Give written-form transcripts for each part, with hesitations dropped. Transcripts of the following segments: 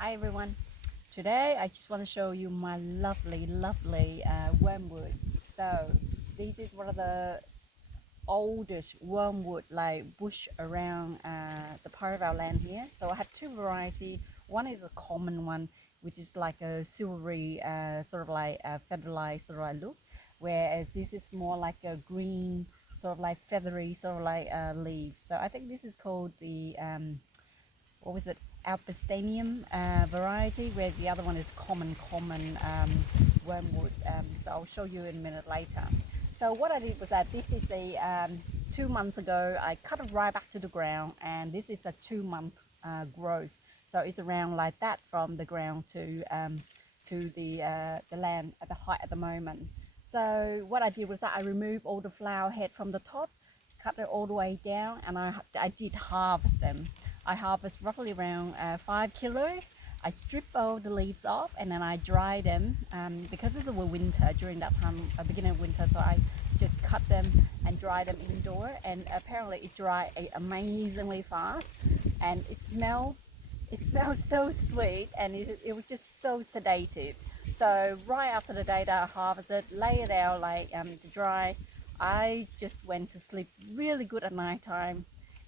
Hi everyone. Today I just want to show you my lovely wormwood. So this is one of the oldest wormwood like bush around the part of our land here. So I have two variety. One is a common one, which is like a silvery sort of like feather-like sort of like look, whereas this is more like a green sort of like feathery sort of like leaves. So I think this is called the what was it, Alpistanium variety, whereas the other one is common wormwood. So I'll show you in a minute later. So what I did was that this is the 2 months ago I cut it right back to the ground, and this is a 2 month growth. So it's around like that from the ground to the land at the height at the moment. So what I did was that I removed all the flower head from the top, cut it all the way down, and I did harvest them. I harvest roughly around 5 kilo. I strip all the leaves off and then I dry them because it was winter during that time, beginning of winter. So I just cut them and dry them indoor, and apparently it dried amazingly fast, and it smells so sweet, and it was just so sedative. So right after the day that I harvested, lay it out like to dry, I just went to sleep really good at night time,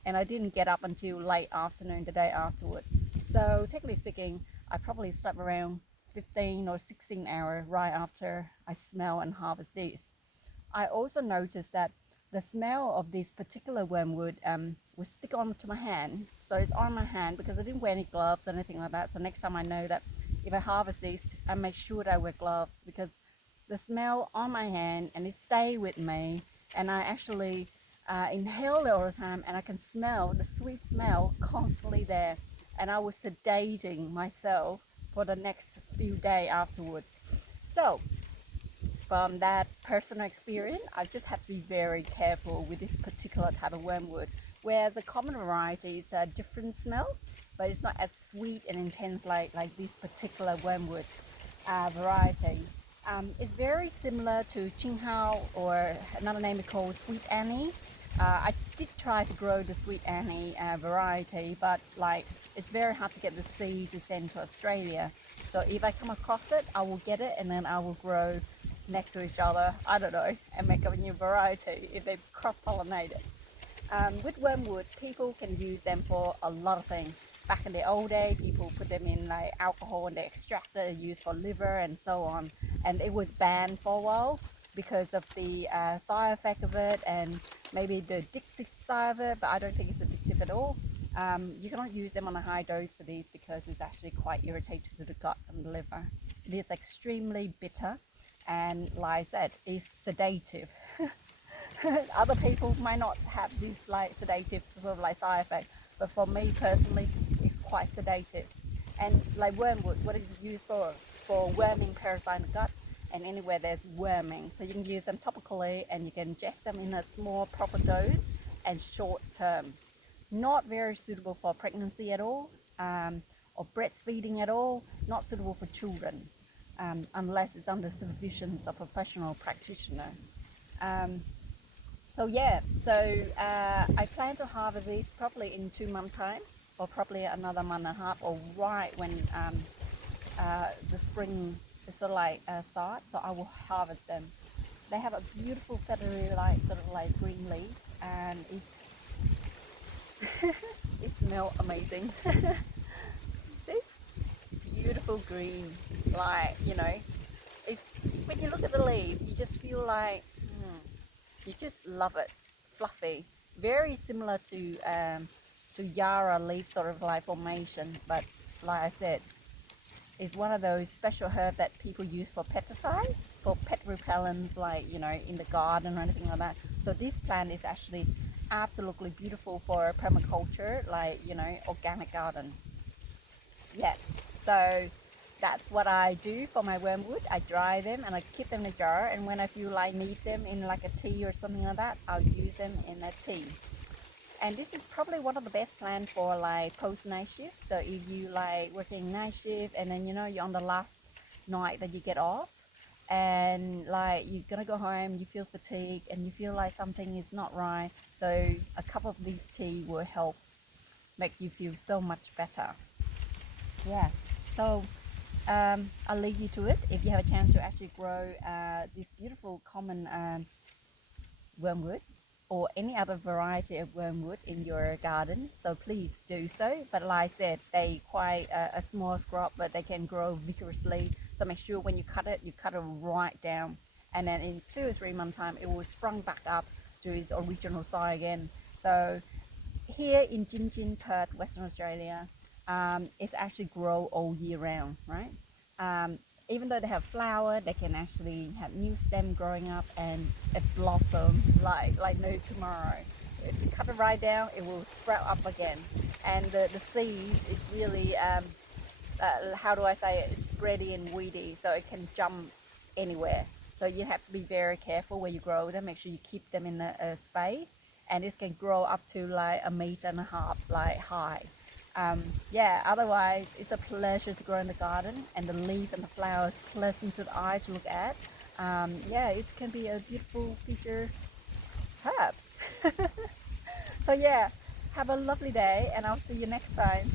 and I didn't get up until late afternoon the day afterward. So technically speaking, I probably slept around 15 or 16 hours right after I smell and harvest this. I also noticed that the smell of this particular wormwood was stick onto my hand. So it's on my hand because I didn't wear any gloves or anything like that. So next time I know that if I harvest this, I make sure that I wear gloves, because the smell on my hand and it stay with me, and I actually inhale it all the time, and I can smell the sweet smell constantly there, and I was sedating myself for the next few days afterward. So from that personal experience, I just have to be very careful with this particular type of wormwood. Whereas the common variety is a different smell, but it's not as sweet and intense like this particular wormwood variety. It's very similar to Qinghao, or another name is called Sweet Annie. I did try to grow the Sweet Annie variety, but like it's very hard to get the seed to send to Australia. So if I come across it, I will get it and then I will grow next to each other, I don't know, and make up a new variety if they cross-pollinate it. With wormwood, people can use them for a lot of things. Back in the old day, people put them in like alcohol and they extract it and use for liver and so on. And it was banned for a while because of the side effect of it, and maybe the addictive side of it, but I don't think it's addictive at all. You cannot use them on a high dose for these because it's actually quite irritating to the gut and the liver. It is extremely bitter, and like I said, is sedative. Other people might not have this like sedative sort of like side effect, but for me personally, it's quite sedative. And like wormwood, what is it used for? For worming parasite in the gut and anywhere there's worming. So you can use them topically, and you can ingest them in a small proper dose and short term. Not very suitable for pregnancy at all, or breastfeeding at all. Not suitable for children, unless it's under supervision of a professional practitioner. Um, so yeah, I plan to harvest these probably in 2 months time, or probably another month and a half, or right when the spring is sort of like starts. So I will harvest them. They have a beautiful feathery like sort of like green leaf, and it smells amazing. See, beautiful green, like it's, when you look at the leaf, you just feel like you just love it, fluffy, very similar to Yara leaf sort of like formation, but like I said, it's one of those special herbs that people use for pesticide, for pet repellents, like in the garden or anything like that. So this plant is actually absolutely beautiful for permaculture, like organic garden. Yeah, so that's what I do for my wormwood. I dry them and I keep them in a jar, and when I feel like need them in like a tea or something like that, I'll use them in a tea. And this is probably one of the best plans for like post night shift. So if you like working night shift, and then you're on the last night that you get off, and like you're gonna go home, you feel fatigued and you feel like something is not right, so a cup of this tea will help make you feel so much better. Yeah. So I'll leave you to it if you have a chance to actually grow this beautiful common wormwood or any other variety of wormwood in your garden. So please do so. But like I said, they quite a small scrub, but they can grow vigorously. So make sure when you cut it right down, and then in 2 or 3 months time, it will sprung back up to its original size again. So here in Gin Perth, Western Australia, it's actually grow all year round, right? Um, Even though they have flower, they can actually have new stem growing up and it blossom like no tomorrow. If you cut it right down, it will sprout up again. And the seed is really, how do I say it, it's spready and weedy, so it can jump anywhere. So you have to be very careful where you grow them. Make sure you keep them in a space, and this can grow up to like 1.5 meters like high. Yeah, otherwise it's a pleasure to grow in the garden, and the leaf and the flowers pleasant to the eye to look at. Yeah, it can be a beautiful feature herbs. So yeah, have a lovely day, and I'll see you next time.